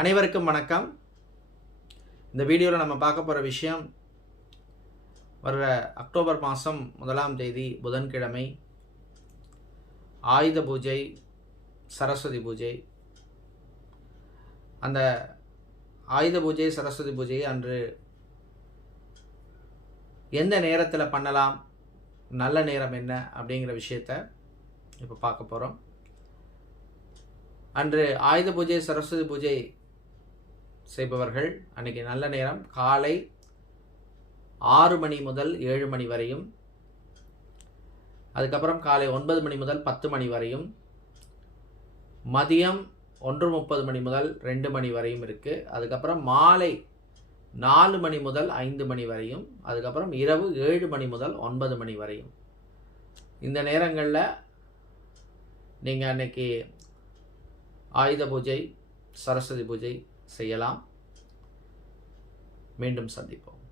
அனைவருக்கும் வணக்கம். இந்த வீடியோவில் நம்ம பார்க்க போகிற விஷயம் வர்ற அக்டோபர் மாதம் முதலாம் தேதி புதன்கிழமை ஆயுத பூஜை சரஸ்வதி பூஜை. அந்த ஆயுத பூஜை சரஸ்வதி பூஜை அன்று எந்த நேரத்தில் பண்ணலாம் நல்ல நேரம் என்ன அப்படிங்கிற விஷயத்த இப்போ பார்க்க போகிறோம் அன்று ஆயுத பூஜை சரஸ்வதி பூஜை செய்பவர்கள் அன்னைக்கு நல்ல நேரம். காலை ஆறு மணி முதல் ஏழு மணி வரையும். அதுக்கப்புறம் காலை ஒன்பது மணி முதல் பத்து மணி வரையும். மதியம் ஒன்று முப்பது மணி முதல் ரெண்டு மணி வரையும் இருக்குது அதுக்கப்புறம் மாலை நாலு மணி முதல் ஐந்து மணி வரையும். அதுக்கப்புறம் இரவு ஏழு மணி முதல் ஒன்பது மணி வரையும். இந்த நேரங்களில் நீங்கள் அன்னைக்கு ஆயுத பூஜை சரஸ்வதி பூஜை செய்யலாம். மீண்டும் சந்திப்போம்.